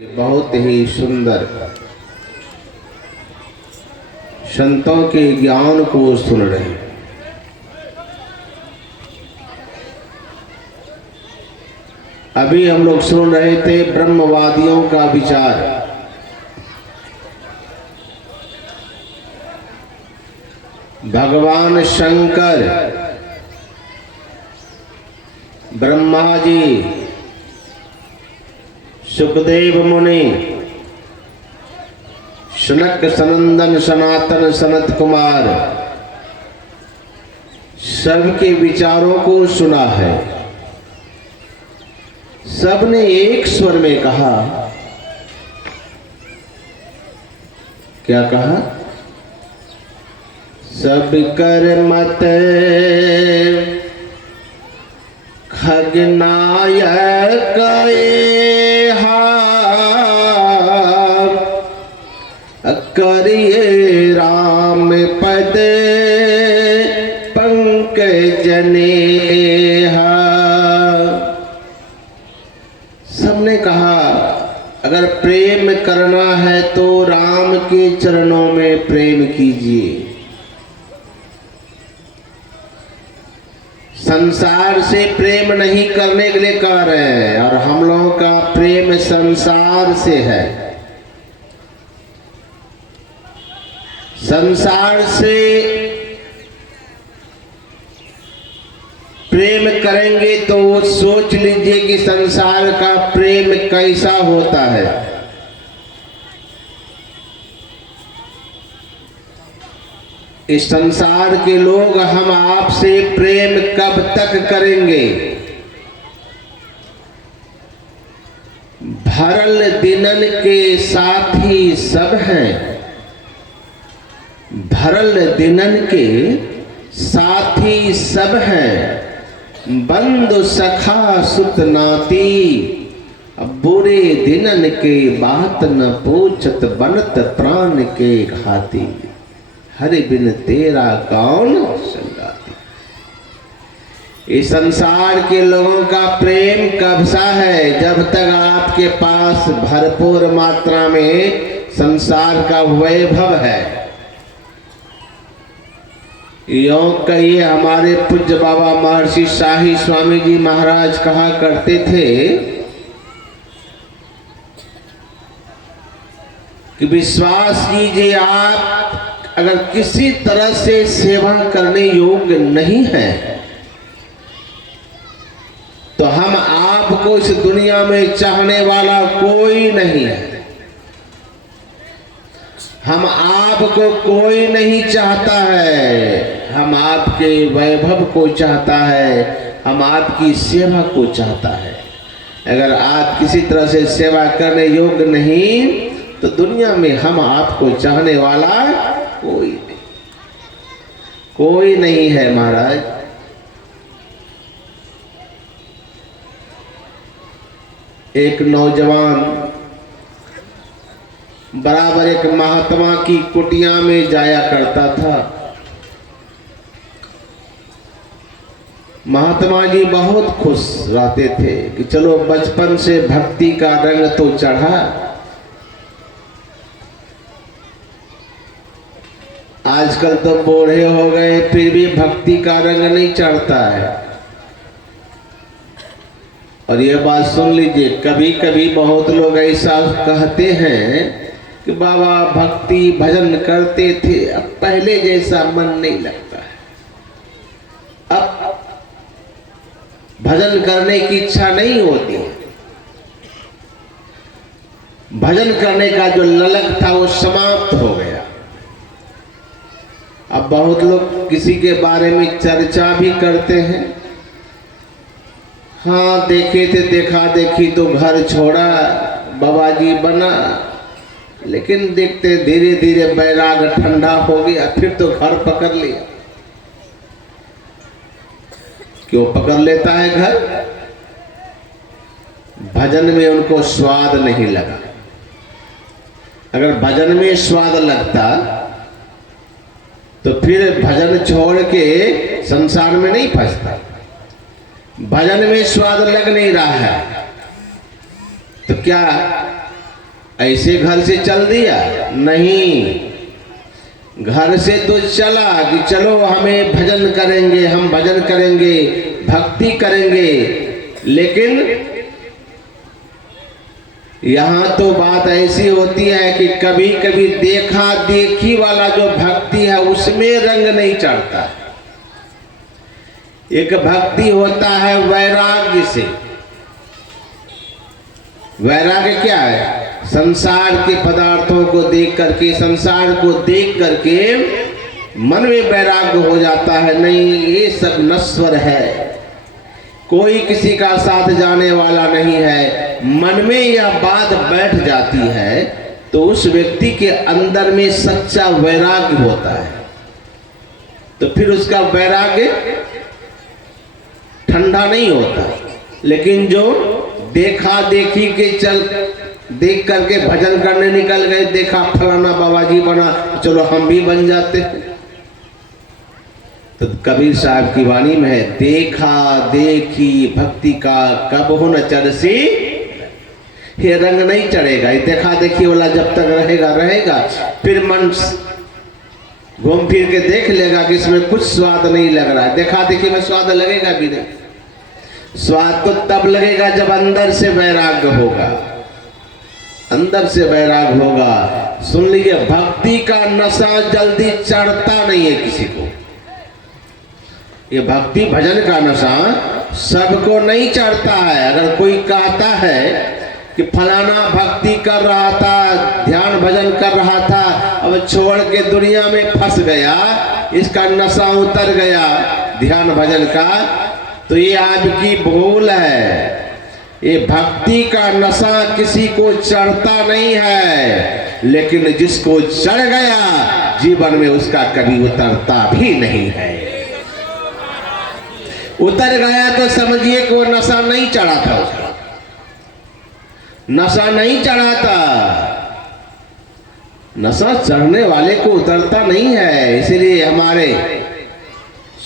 बहुत ही सुंदर संतों के ज्ञान को सुन रहे हैं। अभी हम लोग सुन रहे थे ब्रह्मवादियों का विचार। भगवान शंकर, ब्रह्मा जी, सुखदेव मुनि, शनक सनंदन सनातन सनत कुमार, सबके विचारों को सुना है। सबने एक स्वर में कहा, क्या कहा? सब कर मत खगनायक करिए राम पद पंकज नेहा। सबने कहा अगर प्रेम करना है तो राम के चरणों में प्रेम कीजिए। संसार से प्रेम नहीं करने के लिए कह रहे हैं, और हम लोगों का प्रेम संसार से है। संसार से प्रेम करेंगे तो सोच लीजिए कि संसार का प्रेम कैसा होता है। इस संसार के लोग हम आपसे प्रेम कब तक करेंगे? भरल दिनन के साथी सब हैं, भरल दिनन के साथी सब हैं, बंधु सखा सुत नाती, बुरे दिनन के बात न पूछत बनत प्राण के घाती, हरि बिन तेरा कौन संगाती। इस संसार के लोगों का प्रेम कब सा है? जब तक आपके पास भरपूर मात्रा में संसार का वैभव है। यों कहिए, हमारे पूज्य बाबा महर्षि शाही स्वामी जी महाराज कहा करते थे कि विश्वास कीजिए, आप अगर किसी तरह से सेवा करने योग्य नहीं है तो हम आपको इस दुनिया में चाहने वाला कोई नहीं है। हम आपको कोई नहीं चाहता है। हम आपके वैभव को चाहता है, हम आपकी सेवा को चाहता है। अगर आप किसी तरह से सेवा करने योग्य नहीं तो दुनिया में हम आपको चाहने वाला कोई नहीं है महाराज। एक नौजवान बराबर एक महात्मा की कुटिया में जाया करता था। महात्मा जी बहुत खुश रहते थे कि चलो बचपन से भक्ति का रंग तो चढ़ा, आजकल तो बूढ़े हो गए फिर भी भक्ति का रंग नहीं चढ़ता है। और ये बात सुन लीजिए, कभी कभी बहुत लोग ऐसा कहते हैं कि बाबा भक्ति भजन करते थे, अब पहले जैसा मन नहीं लगता है, अब भजन करने की इच्छा नहीं होती है। भजन करने का जो ललक था वो समाप्त हो गया। अब बहुत लोग किसी के बारे में चर्चा भी करते हैं। हाँ, देखे थे, देखा देखी तो घर छोड़ा, बाबा जी बना, लेकिन देखते धीरे धीरे बैराग ठंडा हो गया, फिर तो घर पकड़ लिया। क्यों पकड़ लेता है घर? भजन में उनको स्वाद नहीं लगा। अगर भजन में स्वाद लगता तो फिर भजन छोड़ के संसार में नहीं फंसता। भजन में स्वाद लग नहीं रहा है तो क्या ऐसे घर से चल दिया? नहीं, घर से तो चला कि चलो हमें भजन करेंगे, हम भजन करेंगे, भक्ति करेंगे। लेकिन यहाँ तो बात ऐसी होती है कि कभी कभी देखा देखी वाला जो भक्ति है उसमें रंग नहीं चढ़ता। एक भक्ति होता है वैराग्य से। वैराग्य क्या है? संसार के पदार्थों को देख करके, संसार को देख करके मन में वैराग्य हो जाता है, नहीं ये सब नश्वर है, कोई किसी का साथ जाने वाला नहीं है। मन में यह बात बैठ जाती है तो उस व्यक्ति के अंदर में सच्चा वैराग्य होता है। तो फिर उसका वैराग्य ठंडा नहीं होता। लेकिन जो देखा देखी के चल देख करके भजन करने निकल गए, देखा फलाना बाबा जी बना, चलो हम भी बन जाते हैं। तो कबीर साहब की वाणी में है, देखा देखी भक्ति का कब हो न चरसी, ये रंग नहीं चढ़ेगा। ये देखा देखी वाला जब तक रहेगा रहेगा, फिर मन घूम फिर के देख लेगा कि इसमें कुछ स्वाद नहीं लग रहा है। देखा देखी में स्वाद लगेगा भी नहीं। स्वाद तो तब लगेगा जब अंदर से वैराग्य होगा, अंदर से वैराग्य होगा। सुन लीजिए, भक्ति का नशा जल्दी चढ़ता नहीं है किसी को। ये भक्ति भजन का नशा सबको नहीं चढ़ता है। अगर कोई कहता है कि फलाना भक्ति कर रहा था, ध्यान भजन कर रहा था, अब छोड़ के दुनिया में फंस गया, इसका नशा उतर गया ध्यान भजन का, तो ये आपकी भूल है। ये भक्ति का नशा किसी को चढ़ता नहीं है, लेकिन जिसको चढ़ गया जीवन में उसका कभी उतरता भी नहीं है। उतर गया तो समझिए कि वो नशा नहीं चढ़ा था, उसका नशा नहीं चढ़ा था। नशा चढ़ने वाले को उतरता नहीं है। इसलिए हमारे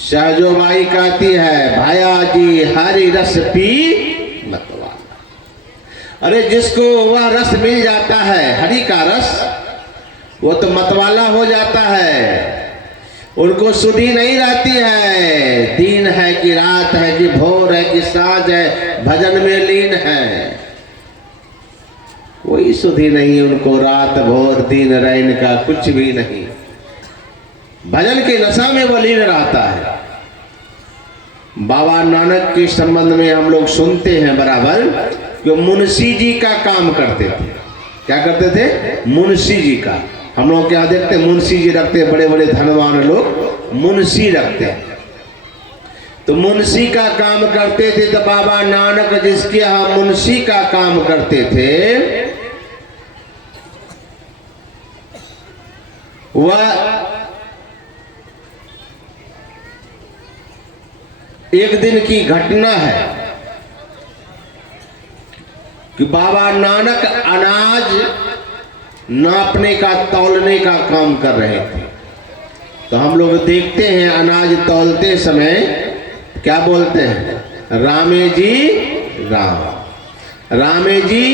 सहजोबाई कहती है, भाया जी हरि रस पी मतवाला। अरे जिसको वह रस मिल जाता है, हरि का रस, वो तो मतवाला हो जाता है। उनको सुधि नहीं रहती है, दिन है कि रात है कि भोर है कि साँझ है, भजन में लीन है। कोई सुधि नहीं उनको, रात भोर दिन रैन का कुछ भी नहीं। भजन के नशा में वो लीन रहता है। बाबा नानक के संबंध में हम लोग सुनते हैं बराबर कि मुंशी जी का काम करते थे। क्या करते थे? मुंशी जी का। हम लोग क्या देखते हैं, मुंशी जी रखते हैं, बड़े बड़े धनवान लोग मुंशी रखते हैं। तो मुंशी का काम करते थे। तो बाबा नानक जिसके यहाँ मुंशी का काम करते थे, वह एक दिन की घटना है कि बाबा नानक अनाज नापने का, तौलने का काम कर रहे थे। तो हम लोग देखते हैं अनाज तौलते समय क्या बोलते हैं, रामे जी राम, रामे जी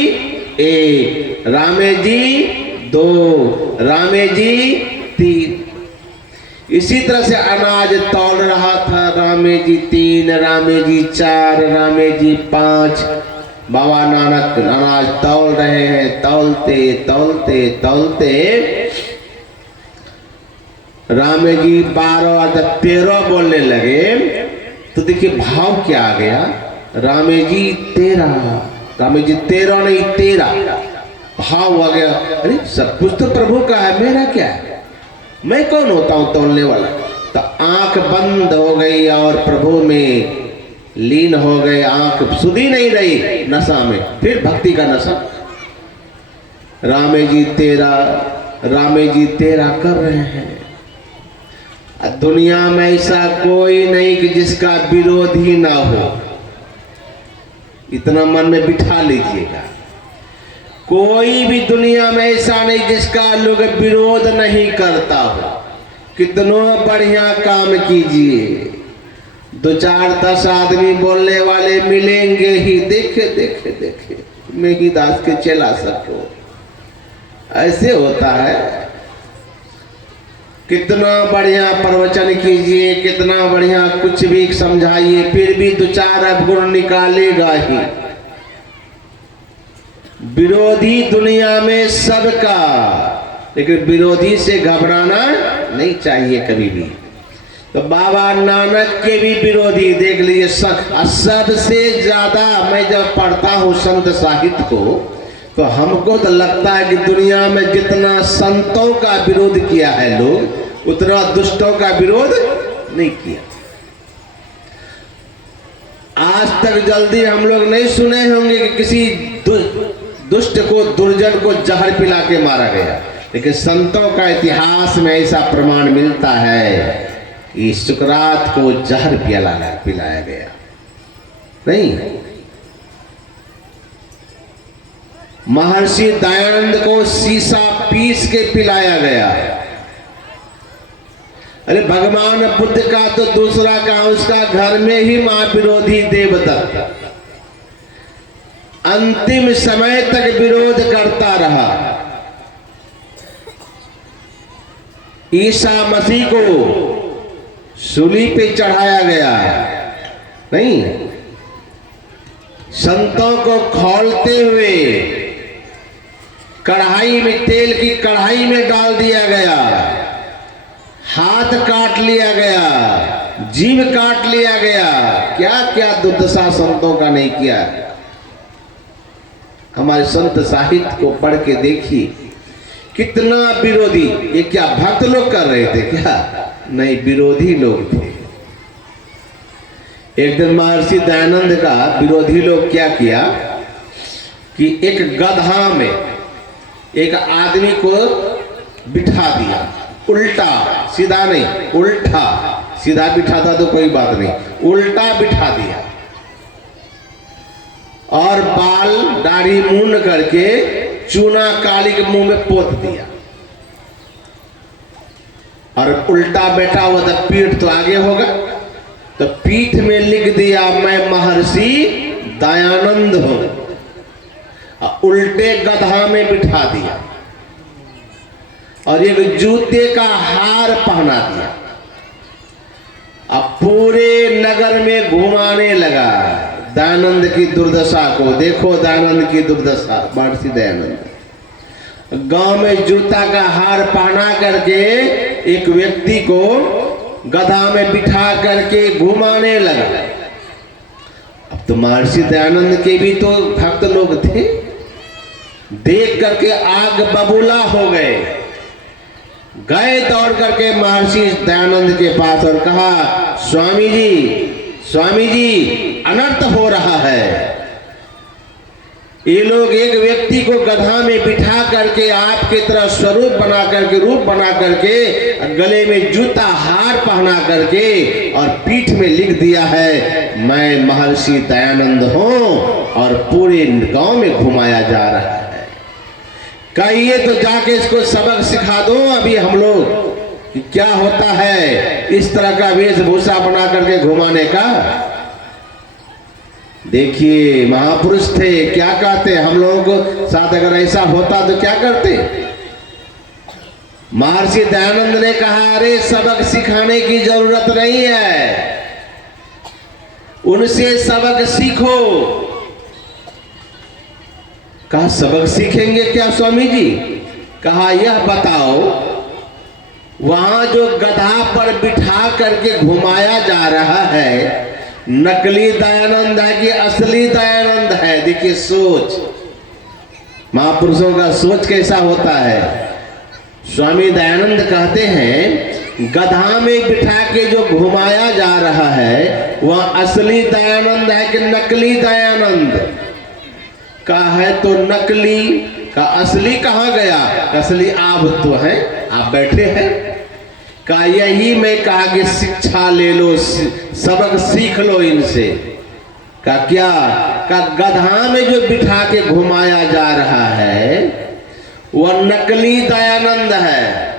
एक, रामे जी दो, रामे जी तीन। इसी तरह से अनाज तौल रहा था, रामे जी तीन, रामे जी चार, रामे जी पांच। बाबा नानक अनाज तौल रहे हैं। तौलते तौलते तौलते रामे जी 12 और 13 बोलने लगे। तो देखिए भाव क्या आ गया, रामे जी 13, रामे जी 13 नहीं 13, भाव आ गया। अरे सब कुछ तो प्रभु का है, मेरा क्या है, मैं कौन होता हूं तौलने वाला। तो आंख बंद हो गई और प्रभु में लीन हो गए। आंख सुधी नहीं रही नशा में। फिर भक्ति का नशा, रामे जी 13, रामे जी 13 कर रहे हैं। दुनिया में ऐसा कोई नहीं कि जिसका विरोधी ना हो, इतना मन में बिठा लीजिएगा। कोई भी दुनिया में ऐसा नहीं जिसका लोग विरोध नहीं करता हो। कितनों बढ़िया काम कीजिए, 2 4 10 आदमी बोलने वाले मिलेंगे ही। देखे देखे देखे मैं ही दास के चला सको, ऐसे होता है। कितना बढ़िया प्रवचन कीजिए, कितना बढ़िया कुछ भी समझाइए, फिर भी दो चार अवगुण निकालेगा ही। विरोधी दुनिया में सबका, लेकिन विरोधी से घबराना नहीं चाहिए कभी भी। तो बाबा नानक के भी विरोधी देख लीजिए। सबसे ज्यादा मैं जब पढ़ता हूँ संत साहित्य को, तो हमको तो लगता है कि दुनिया में जितना संतों का विरोध किया है लोग, उतना दुष्टों का विरोध नहीं किया। आज तक जल्दी हम लोग नहीं सुने होंगे कि किसी दुष्ट को, दुर्जन को जहर पिला के मारा गया, लेकिन संतों का इतिहास में ऐसा प्रमाण मिलता है कि सुकरात को जहर पिलाया गया। नहीं, महर्षि दयानंद को शीशा पीस के पिलाया गया। अरे भगवान बुद्ध का तो दूसरा का, उसका घर में ही मां विरोधी देवदत्त अंतिम समय तक विरोध करता रहा। ईसा मसीह को सूली पे चढ़ाया गया, नहीं, संतों को खौलते हुए कढ़ाई में, तेल की कढ़ाई में डाल दिया गया, हाथ काट लिया गया, जीभ काट लिया गया। क्या क्या दुर्दशा संतों का नहीं किया। हमारे संत साहित्य को पढ़ के देखिए, कितना विरोधी। ये क्या भक्त लोग कर रहे थे क्या? नहीं, विरोधी लोग थे। एक दिन महर्षि दयानंद का विरोधी लोग क्या किया कि एक गधा में एक आदमी को बिठा दिया, उल्टा, सीधा नहीं, उल्टा। सीधा बिठाता तो कोई बात नहीं, उल्टा बिठा दिया और बाल दाढ़ी मूंड करके चूना काली के मुंह में पोत दिया। और उल्टा बैठा हुआ था, पीठ तो आगे होगा, तो पीठ में लिख दिया मैं महर्षि दयानंद हूं। उल्टे गधा में बिठा दिया और एक जूते का हार पहना दिया। अब पूरे नगर में घुमाने लगा दयानंद की दुर्दशा को। देखो दयानंद की दुर्दशा, महर्षि दयानंद गांव में जूता का हार पहना करके एक व्यक्ति को गधा में बिठा करके घुमाने लगा। अब तो महर्षि दयानंद के भी तो भक्त लोग थे, देख करके आग बबूला हो गए। गए दौड़ करके महर्षि दयानंद के पास और कहा, स्वामी जी अनर्थ हो रहा है। ये लोग एक व्यक्ति को गधा में बिठा करके आपके तरह स्वरूप बना करके, रूप बना करके, गले में जूता हार पहना करके और पीठ में लिख दिया है मैं महर्षि दयानंद हूं, और पूरे गांव में घुमाया जा रहा है। कहिए तो जाके इसको सबक सिखा दो अभी हम लोग कि क्या होता है इस तरह का वेशभूषा बना करके घुमाने का। देखिए महापुरुष थे, क्या कहते हम लोगों को साथ अगर ऐसा होता तो क्या करते। महर्षि दयानंद ने कहा, अरे सबक सिखाने की जरूरत नहीं है, उनसे सबक सीखो। कहा सबक सीखेंगे क्या स्वामी जी? कहा यह बताओ, वहां जो गधा पर बिठा करके घुमाया जा रहा है, नकली दयानंद है कि असली दयानंद है? देखिए सोच, महापुरुषों का सोच कैसा होता है। स्वामी दयानंद कहते हैं गधा में बिठा के जो घुमाया जा रहा है वह असली दयानंद है कि नकली दयानंद? का है तो नकली, का असली कहाँ गया? असली आप तो है, आप बैठे हैं। का यही मैं कहा कि शिक्षा ले लो, सबक सीख लो इनसे। का क्या? का गधा में जो बिठा के घुमाया जा रहा है वह नकली दयानंद है।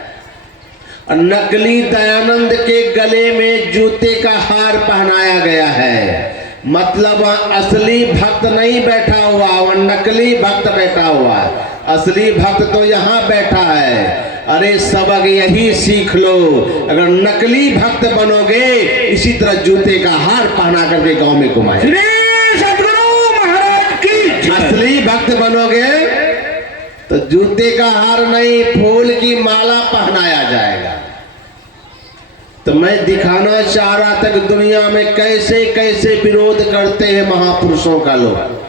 नकली दयानंद के गले में जूते का हार पहनाया गया है। मतलब असली भक्त नहीं बैठा हुआ, वह नकली भक्त बैठा हुआ है। असली भक्त तो यहाँ बैठा है। अरे सबक यही सीख लो, अगर नकली भक्त बनोगे इसी तरह जूते का हार पहना करके गांव में घुमाए। सदगुरु महाराज की। असली भक्त बनोगे तो जूते का हार नहीं, फूल की माला पहनाया जाएगा। तो मैं दिखाना चाह रहा था कि दुनिया में कैसे कैसे विरोध करते हैं महापुरुषों का लोग।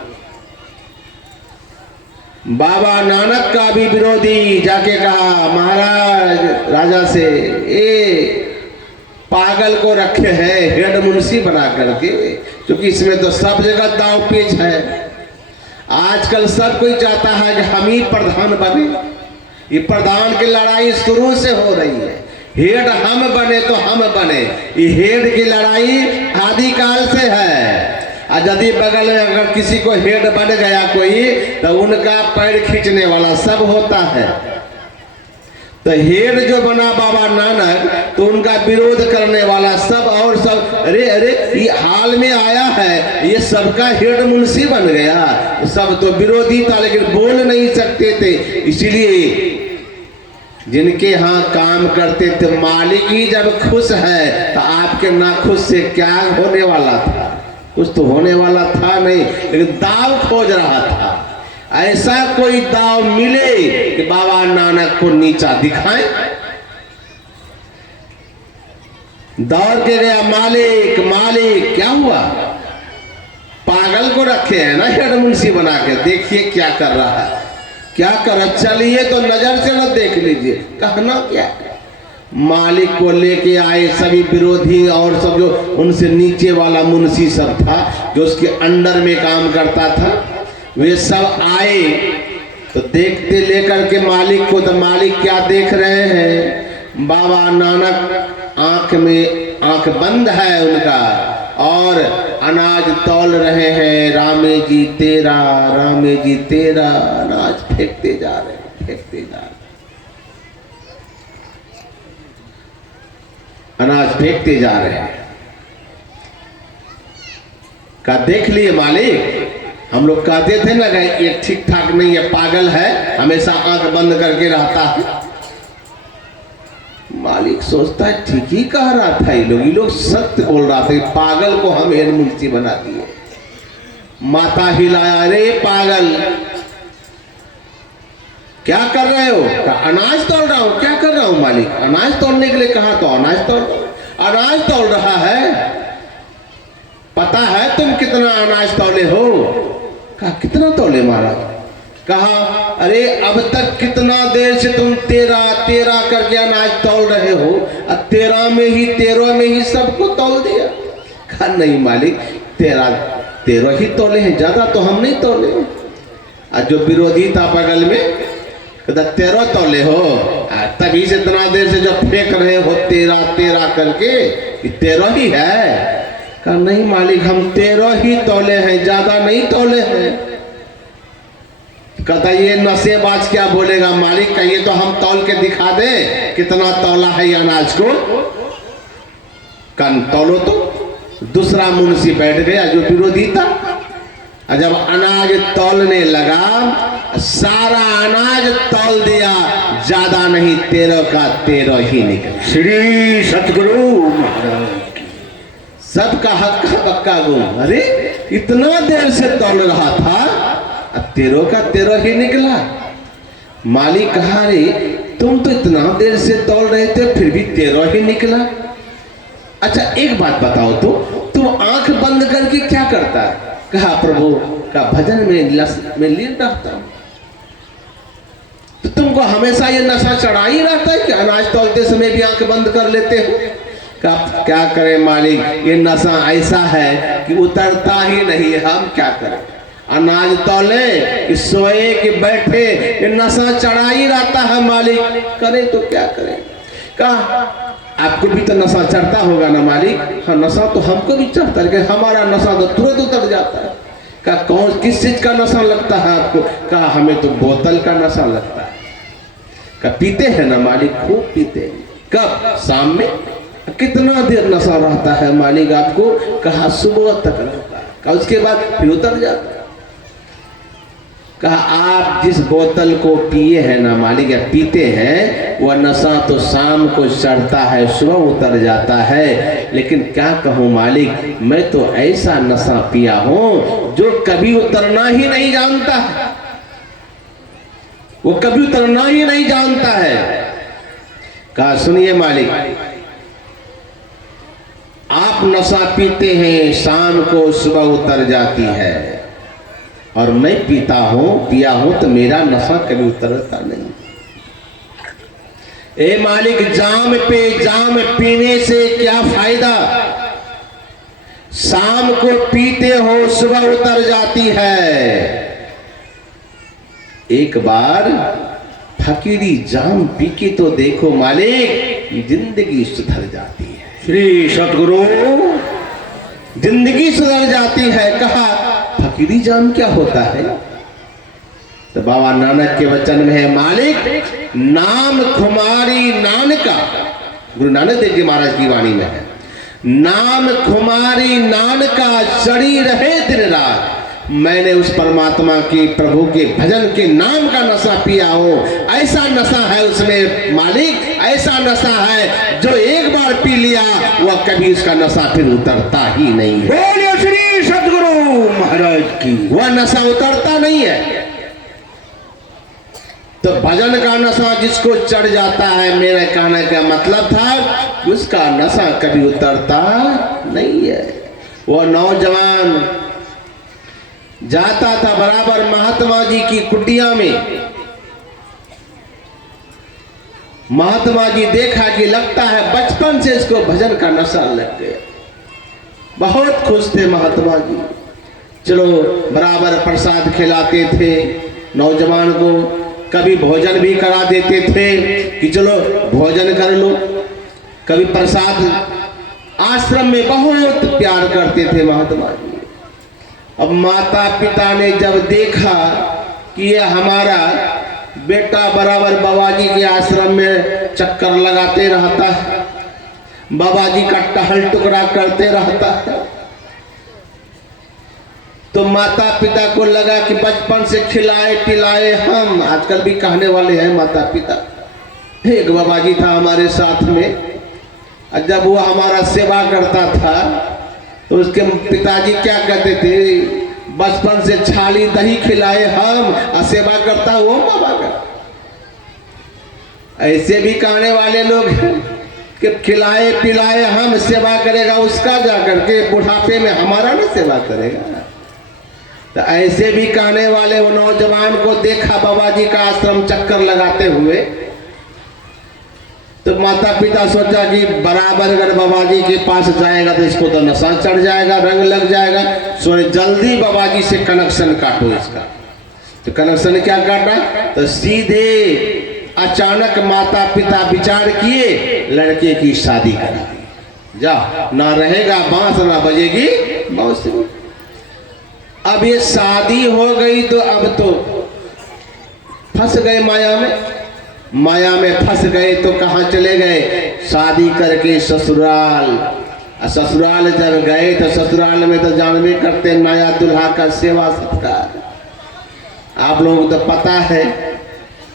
बाबा नानक का भी विरोधी जाके कहा महाराज राजा से, ए पागल को रखे हैं हेड मुंशी बना करके, क्योंकि इसमें तो सब जगह दाव पेच है। आजकल सब कोई चाहता है कि हम ही प्रधान बने। ये प्रधान की लड़ाई शुरू से हो रही है। हेड हम बने तो हम बने, ये हेड की लड़ाई आदिकाल से है। और यदि बगल में अगर किसी को हेड बन गया कोई, तो उनका पैर खींचने वाला सब होता है। तो हेड जो बना बाबा नानक, तो उनका विरोध करने वाला सब और सब, अरे अरे ये हाल में आया है, ये सबका हेड मुंशी बन गया। सब तो विरोधी था लेकिन बोल नहीं सकते थे। इसीलिए जिनके यहाँ काम करते थे, मालिक ही जब खुश है तो आपके नाखुश से क्या होने वाला था? कुछ तो होने वाला था नहीं, लेकिन दाव खोज रहा था। ऐसा कोई दाव मिले कि बाबा नानक को नीचा दिखाएं। दौड़ के गया, मालिक मालिक क्या हुआ? पागल को रखे हैं ना हेड मुंशी बना के, देखिए क्या कर रहा है, क्या कर। चलिए तो नजर से न देख लीजिए, कहना क्या। मालिक को लेके आए सभी विरोधी और सब जो उनसे नीचे वाला मुंशी सब था, जो उसके अंडर में काम करता था, वे सब आए। तो देखते लेकर के मालिक को, तो मालिक क्या देख रहे हैं? बाबा नानक आंख में आंख बंद है उनका, और अनाज तौल रहे हैं। रामे जी तेरा, रामे जी तेरा, अनाज फेंकते जा रहे हैं, फेंकते जा रहे हैं, अनाज फेंकते जा रहे हैं। का देख लिए मालिक, हम लोग कहते थे ना कि ये ठीक ठाक नहीं है, पागल है, हमेशा आंख बंद करके रहता है। मालिक सोचता है ठीक ही कह रहा था, ये लोग सत्य बोल रहा था। पागल को हम हेड मुंशी बना दिए। माथा हिलाया, अरे पागल क्या कर रहे हो? अनाज तोल रहा हूं। क्या कर रहा हूं मालिक? अनाज तोलने के लिए कहा, तो अनाज तोल रहा है। पता है तुम कितना अनाज तौले हो? कहा कितना तौले महाराज? कहा अरे अब तक कितना देर से तुम तेरा तेरा करके अनाज तौल रहे हो, और 13 में ही सबको तौल दिया। कहा नहीं मालिक, 13 ही तौले हैं, ज्यादा तो हम नहीं तौले। और जो विरोधी था बगल में, 13 तौले हो, तभी से इतना देर से जो फेंक रहे हो 13 करके, 13 ही है। कहा नहीं मालिक, हम 13 ही तौले हैं, ज्यादा नहीं तौले हैं। कहता ये नशेबाज क्या बोलेगा मालिक, कहिए तो हम तौल के दिखा दे कितना तौला है ये अनाज को। कन तौलो तो। दूसरा मुंशी बैठ गया जो विरोधी था, और जब अनाज तौलने लगा, सारा अनाज तौल दिया, ज्यादा नहीं, 13 का 13 ही निकला। श्री सतगुरु महाराज। सबका हक्का बक्का गुम। अरे इतना देर से तौल रहा था, 13 का 13 ही निकला। मालिक कहा रे तुम तो इतना देर से तौल रहे थे, फिर भी 13 ही निकला। अच्छा एक बात बताओ, तो तुम आंख बंद करके क्या करता है? कहा प्रभु का भजन में लीन रहता हूं। तो तुमको हमेशा ये नशा चढ़ा ही रहता है कि अनाज तौलते समय भी आंख बंद कर लेते हो? क्या करें मालिक, ये नशा ऐसा है कि उतरता ही नहीं है, हम क्या करें? अनाज तौले कि सोए कि बैठे, ये नशा चढ़ा ही रहता है मालिक, करें तो क्या करें? कहा आपको भी तो नशा चढ़ता होगा ना मालिक? हाँ नशा तो हमको भी चढ़ता है, लेकिन हमारा नशा तो तुरंत उतर जाता है। कहा कौन किस चीज का नशा लगता है आपको? कहा हमें तो बोतल का नशा लगता है। कहा पीते हैं ना मालिक? खूब पीते हैं। कब? शाम में। कितना देर नशा रहता है मालिक आपको? कहा सुबह तक रहता है। कहा उसके बाद फिर उतर जाता। कहा आप जिस बोतल को पिए हैं ना मालिक, या पीते हैं, वह नशा तो शाम को चढ़ता है, सुबह उतर जाता है, लेकिन क्या कहूँ मालिक, मैं तो ऐसा नशा पिया हूँ जो कभी उतरना ही नहीं जानता है, वो कभी उतरना ही नहीं जानता है। कहा सुनिए मालिक, आप नशा पीते हैं, शाम को सुबह उतर जाती है, और मैं पिया हूं तो मेरा नशा कभी उतरता नहीं। ए मालिक, जाम पे जाम पीने से क्या फायदा, शाम को पीते हो सुबह उतर जाती है। एक बार फकीरी जाम पी के तो देखो मालिक, जिंदगी सुधर जाती है। श्री सतगुरु जिंदगी सुधर जाती है। कहा फकीरी जाम क्या होता है? तो बाबा नानक के वचन में है, मालिक नाम खुमारी नानका, गुरु नानक देव जी महाराज की वाणी में है, नाम खुमारी नानका चढ़ी रहे दिन रात। मैंने उस परमात्मा के प्रभु के भजन के नाम का नशा पिया हूं। ऐसा नशा है उसमें मालिक, ऐसा नशा है जो एक बार पी लिया वह कभी उसका नशा फिर उतरता ही नहीं है। बोलिए श्री सतगुरु महाराज की। वह नशा उतरता नहीं है। तो भजन का नशा जिसको चढ़ जाता है, मेरा कहने का मतलब था उसका नशा कभी उतरता नहीं है। वह नौजवान जाता था बराबर महात्मा जी की कुटिया में। महात्मा जी देखा कि लगता है बचपन से इसको भजन का नशा लग गया। बहुत खुश थे महात्मा जी। चलो बराबर प्रसाद खिलाते थे नौजवान को, कभी भोजन भी करा देते थे कि चलो भोजन कर लो, कभी प्रसाद। आश्रम में बहुत प्यार करते थे महात्मा जी। अब माता पिता ने जब देखा कि ये हमारा बेटा बराबर बाबा जी के आश्रम में चक्कर लगाते रहता है, बाबा जी का टहल टुकड़ा करते रहता है, तो माता पिता को लगा कि बचपन से खिलाए पिलाए हम, आजकल भी कहने वाले हैं माता पिता। एक बाबा जी था हमारे साथ में, जब वो हमारा सेवा करता था तो उसके पिताजी क्या कहते थे, बचपन से छाली दही खिलाए हम और सेवा करता वो बाबा का। ऐसे भी कहने वाले लोग हैं कि खिलाए पिलाए हम, सेवा करेगा उसका, जा करके बुढ़ापे में हमारा ना सेवा करेगा। तो ऐसे भी कहने वाले वो नौजवान को देखा बाबा जी का आश्रम चक्कर लगाते हुए, तो माता पिता सोचा कि बराबर अगर बाबा जी के पास जाएगा तो इसको तो नशा चढ़ जाएगा, रंग लग जाएगा, सो जल्दी बाबा जी से कनेक्शन काटो इसका। तो कनेक्शन क्या काटा, तो सीधे अचानक माता पिता विचार किए, लड़के की शादी करा दी। जा ना रहेगा बांस ना बजेगी मौसी। अब ये शादी हो गई तो अब तो फंस गए माया में। माया में फंस गए तो कहाँ चले गए, शादी करके ससुराल। ससुराल जब गए तो ससुराल में तो जानवे करते नया दुल्हा का सेवा सत्कार। आप लोगों को तो पता है,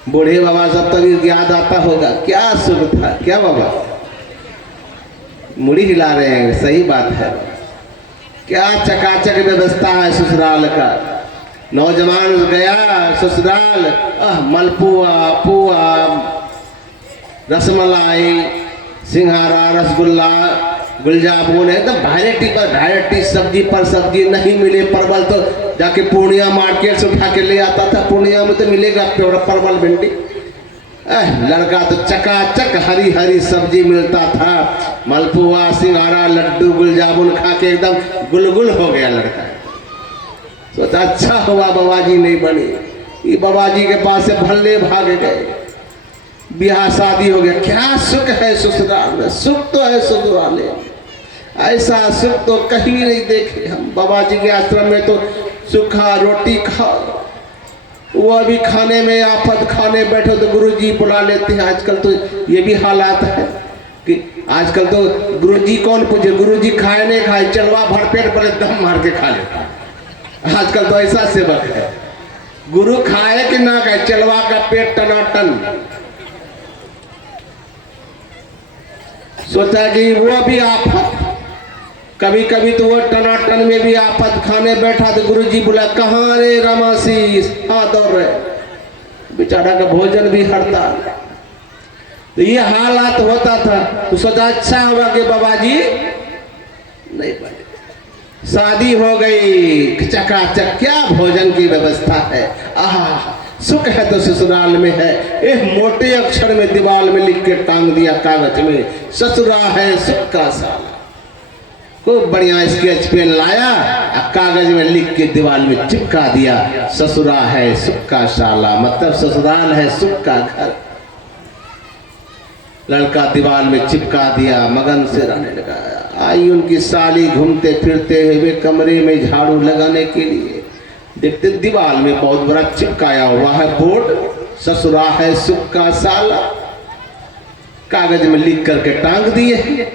बूढ़े बाबा सब तभी याद आता होगा, क्या सुख था, क्या बाबा मुड़ी हिला रहे हैं, सही बात है। क्या चकाचक व्यवस्था है ससुराल का। नौजवान गया ससुराल, मलपुआ पुआ रसमलाई सिंघारा रसगुल्ला गुलजामुन, एकदम वैरायटी पर वैरायटी, सब्जी पर सब्जी। नहीं मिले परवल तो जाके पूर्णिया मार्केट से उठा के ले आता था, पूर्णिया में तो मिलेगा परवल भिंडी। लड़का तो चकाचक हरी हरी सब्जी मिलता था, मलपुआ सिंघारा लड्डू गुलजामुन खा के एकदम गुलगुल हो गया लड़का। सोचा अच्छा हुआ बाबा जी नहीं बने, ये बाबा जी के पास से भल्ले भाग गए, ब्याह शादी हो गया। क्या सुख है ससुराल में, सुख तो है ससुराल में, ऐसा सुख तो कहीं नहीं देखे हम। बाबा जी के आश्रम में तो सूखा रोटी खाओ, वो भी खाने में आफत, खाने बैठो तो गुरुजी बुला लेते हैं। आजकल तो ये भी हालात है, कि आजकल तो गुरुजी कौन पूछे, गुरुजी खाए नहीं खाए, चलवा भर पेट पर दम मार के खा लेता है। आजकल तो ऐसा सेवक है, गुरु खाए कि ना खाए, चलवा का पेट टनाटन। सोचा कि वो भी आफत, कभी कभी तो वो टनाटन में भी आफत, खाने बैठा तो गुरुजी बोला कहाँ रे रमासीस, हाँ दौड़ रहे, बेचारा का भोजन भी हड़ताल। तो ये हालात होता था। तो सोचा अच्छा हुआ कि बाबा जी नहीं बने, शादी हो गई, चकाचक, क्या भोजन की व्यवस्था है, आह सुख है तो ससुराल में है। एक मोटे अक्षर में दीवार में लिख के टांग दिया कागज में, ससुरा है सुख का साला। खूब बढ़िया स्केच पेन लाया, कागज में लिख के दीवार में चिपका दिया, ससुरा है सुख का शाला, मतलब ससुराल है सुख का घर। लड़का दीवार में चिपका दिया, मगन से रहने लगा। आई उनकी साली घूमते फिरते हुए कमरे में झाड़ू लगाने के लिए, देखते दीवार में बहुत बड़ा चिपकाया हुआ है बोर्ड, ससुरा है सुख का साला, कागज में लिख करके टांग दिए।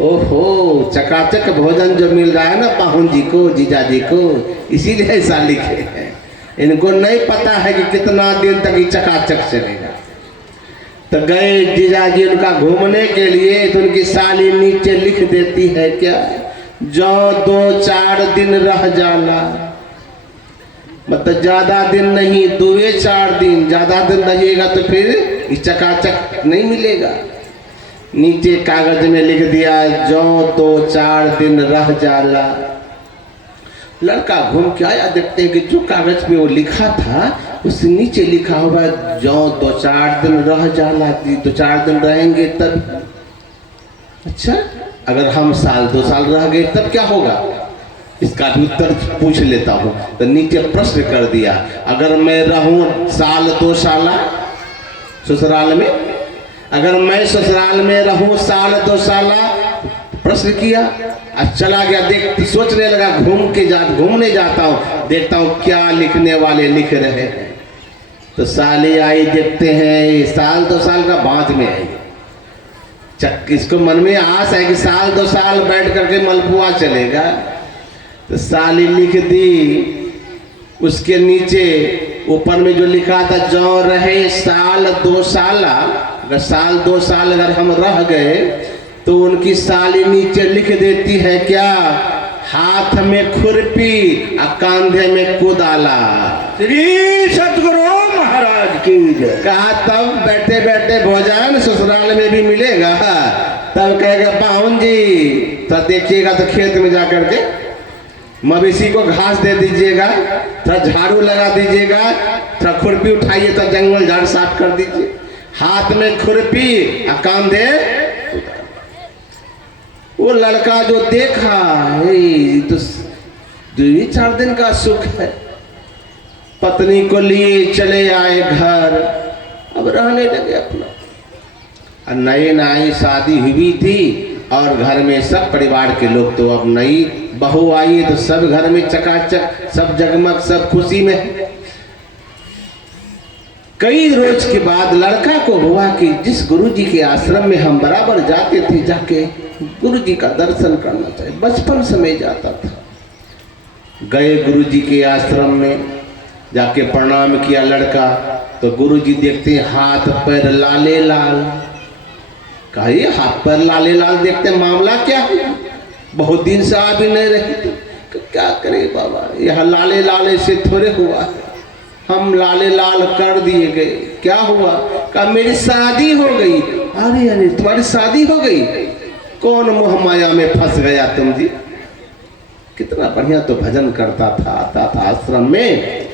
ओहो, चकाचक भोजन जो मिल रहा है ना पाहुन जी को, जीजा जी को, इसीलिए ऐसा लिखे हैं। इनको नहीं पता है कि कितना दिन तक ये चकाचक चलेगा। तो गए जीजा जी उनका घूमने के लिए, तो उनकी साली नीचे लिख देती है क्या, जो 2-4 दिन रह जाला, मतलब ज्यादा दिन नहीं, 2-4 दिन, ज्यादा दिन रहिएगा तो फिर चकाचक नहीं मिलेगा। नीचे कागज में लिख दिया जो 2-4 दिन रह जाला। लड़का घूम के आया, देखते हैं कि जो कागज पे वो लिखा था उससे नीचे लिखा हुआ जो 2-4 दिन रह जाला, 2-4 दिन रहेंगे तब। अच्छा, अगर हम 1-2 साल रह गए तब क्या होगा, इसका भी उत्तर पूछ लेता हूँ। तो नीचे प्रश्न कर दिया, अगर मैं रहूं 1-2 साल ससुराल में, अगर मैं ससुराल में रहूं 1-2 साल, प्रश्न किया, आज चला गया, देख सोचने लगा, घूमने जाता हूँ, देखता हूँ क्या लिखने वाले लिख रहे हैं। तो साली आई, देखते हैं 1-2 साल का बाँध में आई, इसको मन में आस है कि 1-2 साल बैठ करके मलपुआ चलेगा। तो साली लिख दी, उसके नीचे ऊपर में जो लिखा था जो रहे 1-2 साल, अगर 1-2 साल अगर हम रह गए तो उनकी साली नीचे लिख देती है क्या, हाथ में खुरपी और कांधे में कुदाला। श्री सतगुरु महाराज की जय। कहा तब बैठे बैठे भोजन ससुराल में भी मिलेगा। तब कहेगा पाहुन जी तो देखिएगा, तो खेत में जाकर के मवेशी को घास दे दीजिएगा, थोड़ा झाड़ू लगा दीजिएगा, थोड़ा खुरपी उठाइए तो जंगल झाड़ साफ कर दीजिए। हाथ में खुरपी और कांधे। वो लड़का जो देखा, तो 2-4 दिन का सुख है, पत्नी को लिए चले आए घर, अब रहने लगे अपना। नई नई शादी हुई थी और घर में सब परिवार के लोग, तो अब नई बहू आई तो सब घर में चकाचक, सब जगमग, सब खुशी में। कई रोज के बाद लड़का को हुआ कि जिस गुरुजी के आश्रम में हम बराबर जाते थे, जाके गुरुजी का दर्शन करना चाहिए, बचपन समय जाता था। गए गुरुजी के आश्रम में, जाके प्रणाम किया लड़का, तो गुरुजी देखते हाथ पैर लाले लाल। कहा ये हाथ पैर लाले लाल देखते, मामला क्या है, बहुत दिन से आ भी नहीं रहे थे। क्या करे बाबा, यह लाले लाले से थोड़े हुआ है, हम लाले लाल कर दिए गए। क्या हुआ, कहा मेरी शादी हो गई। अरे अरे तुम्हारी शादी हो गई, कौन मोह माया में फंस गया तुम जी। कितना बढ़िया तो भजन करता था, आता था आश्रम में,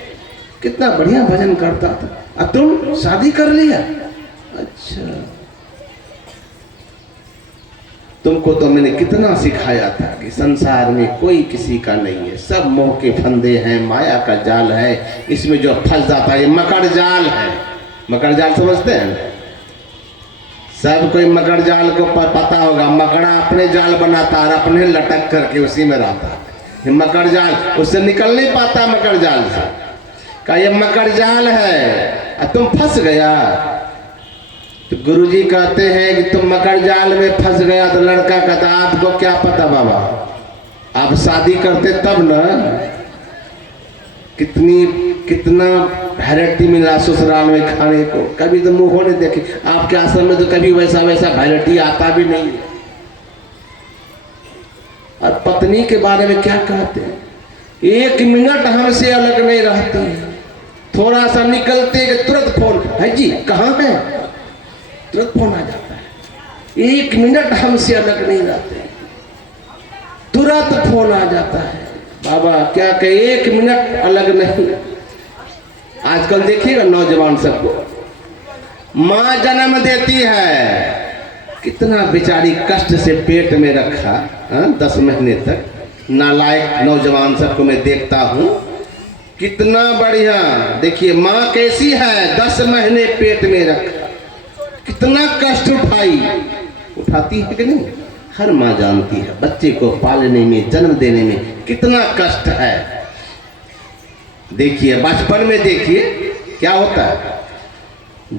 कितना बढ़िया भजन करता था, अब तुम शादी कर लिया। अच्छा, तुमको तो मैंने कितना सिखाया था कि संसार में कोई किसी का नहीं है, सब मोह के फंदे हैं, माया का जाल है, इसमें जो फंस जाता है ये मकर जाल है। मकर जाल समझते हैं सब कोई, मकर जाल को पता होगा, मकड़ा अपने जाल बनाता है और अपने लटक करके उसी में रहता है। मकर जाल, उससे निकल नहीं पाता मकर जाल से। कहा ये मकर जाल है, तुम फंस गया। तो गुरुजी कहते हैं कि तुम मकर जाल में फंस गया। तो लड़का कहता आपको क्या पता बाबा, आप शादी करते तब ना, कितना वैरायटी मिला ससुराल में खाने को, कभी तो मुंह नहीं देखे। आपके आश्रम में तो कभी वैसा वैरायटी आता भी नहीं है। और पत्नी के बारे में क्या कहते हैं, 1 मिनट हमसे अलग नहीं रहती, थोड़ा सा निकलते कि तुरंत फोन है जी कहाँ है, तुरंत फोन आ जाता है। 1 मिनट हमसे अलग नहीं रहते, तुरंत फोन आ जाता है। बाबा क्या कहे, 1 मिनट अलग नहीं। आजकल देखिएगा नौजवान सबको, माँ जन्म देती है, कितना बेचारी कष्ट से पेट में रखा 10 महीने तक, नालायक नौजवान सबको मैं देखता हूँ, कितना बढ़िया। देखिए माँ कैसी है, 10 महीने पेट में रखा, कितना कष्ट उठाती है कि नहीं। हर माँ जानती है बच्चे को पालने में, जन्म देने में कितना कष्ट है। देखिए बचपन में देखिए क्या होता है,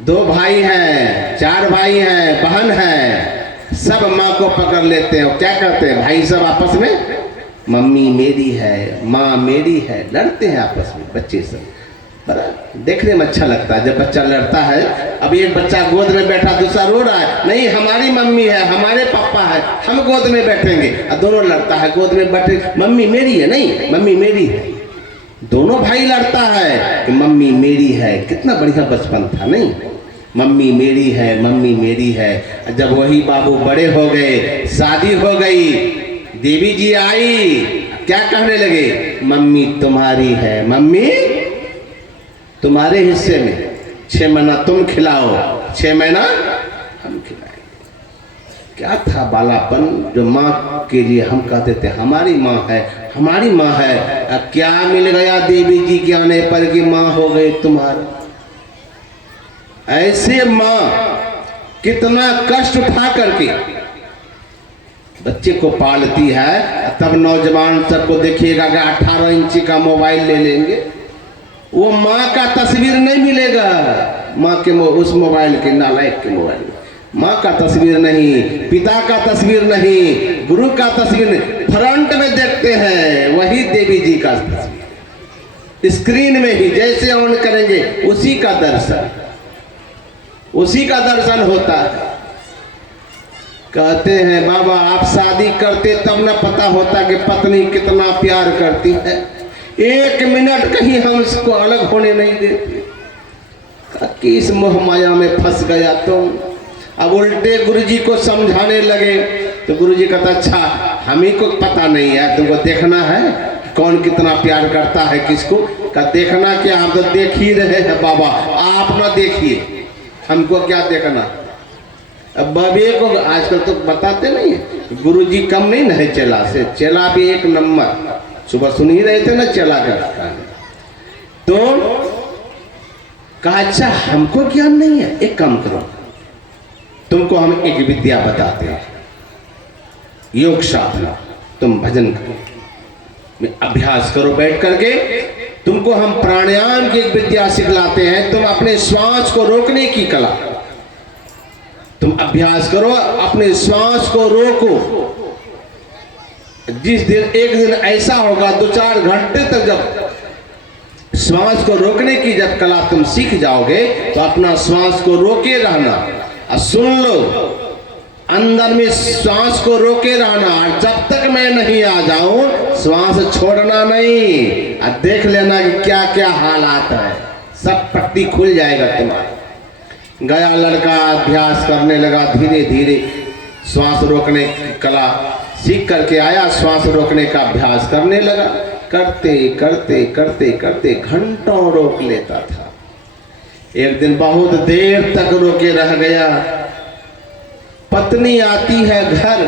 2 भाई हैं, 4 भाई हैं, बहन है, सब माँ को पकड़ लेते हैं और क्या करते हैं भाई सब आपस में, मम्मी मेरी है, माँ मेरी है, लड़ते हैं आपस में बच्चे सब। देखने में अच्छा लगता है जब बच्चा लड़ता है। अब एक बच्चा गोद में बैठा, दूसरा रो रहा है, नहीं हमारी मम्मी है, हमारे पापा है, हम गोद में बैठेंगे। और दोनों लड़ता है गोद में बैठे, मम्मी मेरी है, नहीं मम्मी मेरी है। दोनों भाई लड़ता है कि मम्मी मेरी है। कितना बढ़िया बचपन था नहीं, मम्मी मेरी है, मम्मी मेरी है। जब वही बाबू बड़े हो गए, शादी हो गई, देवी जी आई, क्या कहने लगे, मम्मी तुम्हारी है, मम्मी तुम्हारे हिस्से में 6 महीना तुम खिलाओ, 6 महीना हम खिलाएंगे। क्या था बालापन, जो माँ के लिए हम कहते थे हमारी माँ है, हमारी माँ है। अब क्या मिल गया देवी जी के आने पर कि माँ हो गई तुम्हारी। ऐसे माँ कितना कष्ट उठा करके बच्चे को पालती है। तब नौजवान सबको देखिएगा कि 18 इंची का मोबाइल ले लेंगे, वो माँ का तस्वीर नहीं मिलेगा। माँ के उस मोबाइल के, नालायक के मोबाइल में माँ का तस्वीर नहीं, पिता का तस्वीर नहीं, गुरु का तस्वीर नहीं। फ्रंट में देखते हैं वही देवी जी का तस्वीर, स्क्रीन में ही जैसे ऑन करेंगे उसी का दर्शन होता है। कहते हैं बाबा आप शादी करते तब न पता होता कि पत्नी कितना प्यार करती है, 1 मिनट कहीं हम इसको अलग होने नहीं देते। कि इस मोह माया में फंस गया तुम। अब उल्टे गुरुजी को समझाने लगे तो गुरुजी कहता अच्छा हम ही को पता नहीं है, तुमको देखना है कौन कितना प्यार करता है किसको। का देखना क्या, हम तो देख ही रहे हैं बाबा, आप ना देखिए, हमको क्या देखना। अब बाबे को आजकल तो बताते नहीं है, गुरुजी कम नहीं ना है चेला से, चेला भी 1 नंबर। सुबह सुन ही रहे थे ना चला कर, तो कहा अच्छा हमको ज्ञान नहीं है, एक काम करो तुमको हम एक विद्या बताते हैं, योग साधना। तुम भजन में अभ्यास करो बैठ करके, तुमको हम प्राणायाम की एक विद्या सिखलाते हैं। तुम अपने श्वास को रोकने की कला, तुम अभ्यास करो, अपने श्वास को रोको। जिस दिन एक दिन ऐसा होगा 2-4 घंटे तक जब श्वास को रोकने की जब कला तुम सीख जाओगे तो अपना श्वास को रोके रहना। और सुन लो, अंदर में श्वास को रोके रहना, और जब तक मैं नहीं आ जाऊं श्वास छोड़ना नहीं। और देख लेना कि क्या क्या हालात है, सब पट्टी खुल जाएगा तुम्हारा। गया लड़का अभ्यास करने लगा, धीरे धीरे श्वास रोकने की कला सीख करके आया, श्वास रोकने का अभ्यास करने लगा। करते करते करते करते घंटों रोक लेता था। एक दिन बहुत देर तक रोके रह गया। पत्नी आती है घर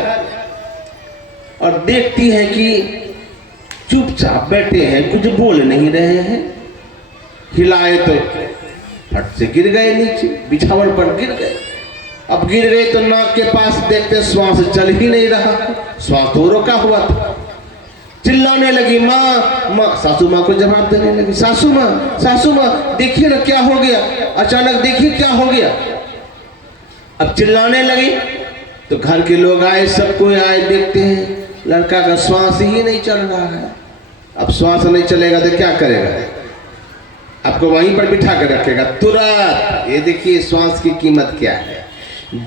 और देखती है कि चुपचाप बैठे हैं, कुछ बोल नहीं रहे हैं। हिलाए तो फट से गिर गए नीचे, बिछावन पर गिर गए। अब गिर गए तो नाक के पास देखते श्वास चल ही नहीं रहा, श्वास तो रोका हुआ था। चिल्लाने लगी माँ माँ, सासू माँ को जवाब देने लगी, सासू माँ देखिए ना क्या हो गया, अचानक देखिए क्या हो गया। अब चिल्लाने लगी तो घर के लोग आए, सबको आए, देखते हैं लड़का का श्वास ही नहीं चल रहा है। अब श्वास नहीं चलेगा तो क्या करेगा? आपको वहीं पर बिठा कर रखेगा तुरंत। ये देखिए श्वास की कीमत क्या है।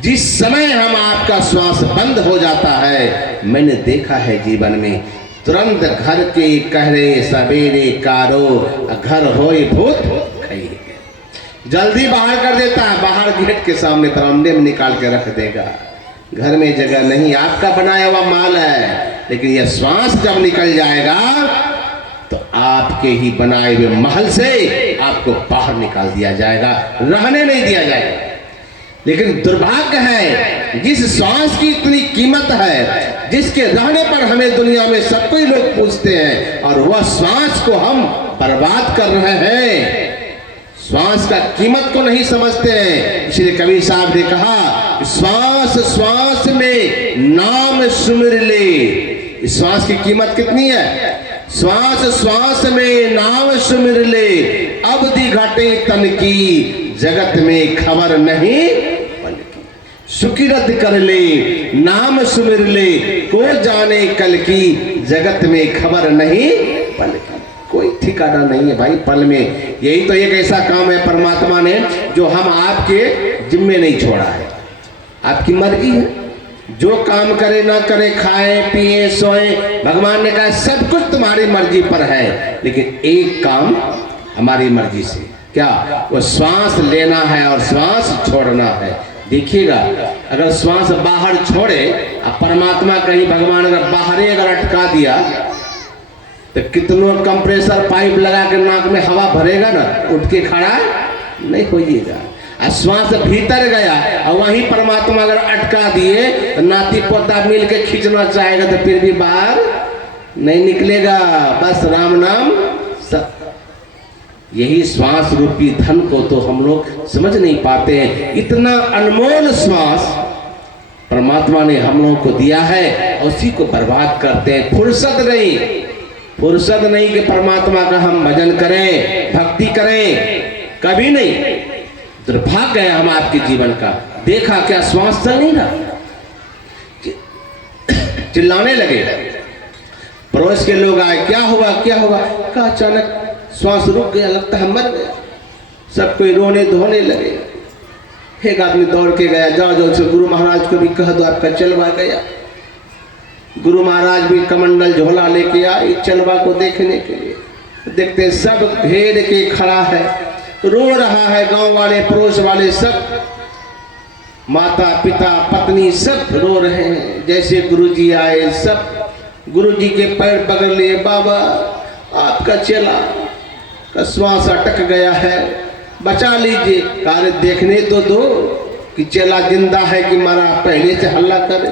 जिस समय हम आपका श्वास बंद हो जाता है, मैंने देखा है जीवन में, तुरंत घर के कहरे सवेरे कारो घर होए भूत खई, जल्दी बाहर कर देता है। बाहर गेट के सामने बरामदे में निकाल के रख देगा। घर में जगह नहीं, आपका बनाया हुआ माल है, लेकिन यह श्वास जब निकल जाएगा तो आपके ही बनाए हुए महल से आपको बाहर निकाल दिया जाएगा, रहने नहीं दिया जाएगा। लेकिन दुर्भाग्य है, जिस श्वास की इतनी कीमत है, जिसके रहने पर हमें दुनिया में सब कोई लोग पूछते हैं, और वह श्वास को हम बर्बाद कर रहे हैं। श्वास का कीमत को नहीं समझते हैं। इसलिए कबीर साहब ने कहा, श्वास श्वास में नाम सुमिर ले। श्वास की कीमत कितनी है? श्वास श्वास में नाम सुमिर ले, अवधि घटे तन की जगत में खबर नहीं पल की। सुकिरत कर ले नाम सुमिर ले, को जाने कल की जगत में खबर नहीं पल की। कोई ठिकाना नहीं है भाई पल में। यही तो एक ऐसा काम है परमात्मा ने जो हम आपके जिम्मे नहीं छोड़ा है। आपकी मर्जी है, जो काम करे ना करे, खाए पिए सोए, भगवान ने कहा सब कुछ तुम्हारी मर्जी पर है, लेकिन एक काम हमारी मर्जी से। क्या? वो श्वास लेना है और श्वास छोड़ना है। देखिएगा, अगर श्वास बाहर छोड़े, अब परमात्मा कहीं भगवान अगर बाहर ही अगर अटका दिया तो कितनों कंप्रेसर पाइप लगा के नाक में हवा भरेगा ना, उठ के खड़ा नहीं होइएगा। श्वास भीतर गया और वहीं परमात्मा अगर अटका दिए तो नाती पोता मिल के खींचना चाहेगा तो फिर भी बाहर नहीं निकलेगा। बस राम नाम सब। यही श्वास रूपी धन को तो हम लोग समझ नहीं पाते हैं। इतना अनमोल श्वास परमात्मा ने हम लोगों को दिया है, उसी को बर्बाद करते हैं। फुर्सत नहीं कि परमात्मा का हम भजन करें, भक्ति करें, कभी नहीं। दुर्भाग्य है हम आपके जीवन का। देखा क्या श्वास चल नहीं रहा, चिल्लाने लगे। पड़ोस के लोग आए, क्या हुआ क्या हुआ? कहा अचानक श्वास रुक गया, लगता है मर गया। सब कोई रोने धोने लगे। एक आदमी दौड़ के गया, जाओ जाओ से गुरु महाराज को भी कह दो आपका चलवा गया। गुरु महाराज भी कमंडल झोला लेके आए चलवा को देखने के लिए। देखते सब घेर के खड़ा है, रो रहा है। गांव वाले पड़ोस वाले सब, माता पिता पत्नी सब रो रहे हैं। जैसे गुरुजी आए, सब गुरुजी के पैर पकड़ लिए। बाबा आपका चेला का श्वास अटक गया है, बचा लीजिए। कार्य देखने तो दो कि चेला जिंदा है कि मरा, पहले से हल्ला करे।